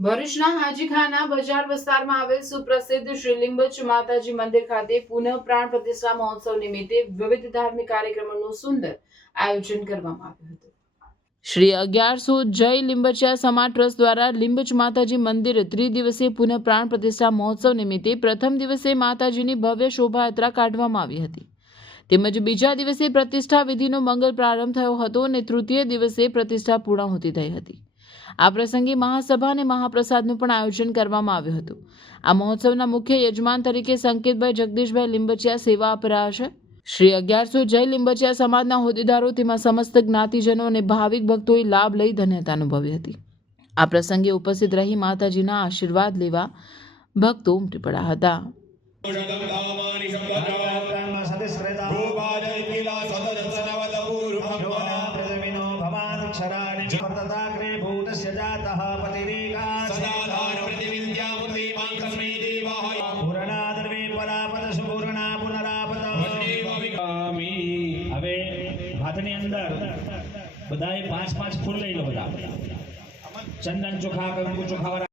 ભરૂચના હાજીખાના બજાર વિસ્તારમાં આવેલ સુપ્રસિદ્ધ શ્રી લીંબચ માતાજી મંદિર ખાતે પુનઃ પ્રાણ પ્રતિષ્ઠા મહોત્સવ નિમિત્તે વિવિધ ધાર્મિક કાર્યક્રમોનું સુંદર આયોજન કરવામાં આવ્યું હતું। શ્રી 1100 જય લીંબચિયા સમાજ ટ્રસ્ટ દ્વારા લીંબચ માતાજી મંદિર ત્રિદિવસીય પુનઃ પ્રાણ પ્રતિષ્ઠા મહોત્સવ નિમિત્તે પ્રથમ દિવસે માતાજીની ભવ્ય શોભાયાત્રા કાઢવામાં આવી હતી, તેમજ બીજા દિવસે પ્રતિષ્ઠા વિધિનો મંગલ પ્રારંભ થયો હતો અને તૃતીય દિવસે પ્રતિષ્ઠા પૂર્ણાહુતિ થઈ હતી। આ પ્રસંગે મહાસભા અને મહાપ્રસાદનું પણ આયોજન કરવામાં આવ્યું હતું। આ મહોત્સવના મુખ્ય યજમાન તરીકે સંકેતભાઈ જગદીશભાઈ લીંબચિયા સેવા આપી રહ્યા છે। શ્રી 1100 જય લીંબચિયા સમાજના હોદ્દેદારો તેમાં સમસ્ત જ્ઞાતિજનો અને ભાવિક ભક્તોએ લાભ લઈ ધન્યતા અનુભવી હતી। આ પ્રસંગે ઉપસ્થિત રહી માતાજીના આશીર્વાદ લેવા ભક્તો ઉમટી પડ્યા હતા। હવે ભાતની અંદર બધાએ 5-5 ફૂલ લઈ લો, બધા ચંદન ચોખા, કંકુ ચોખા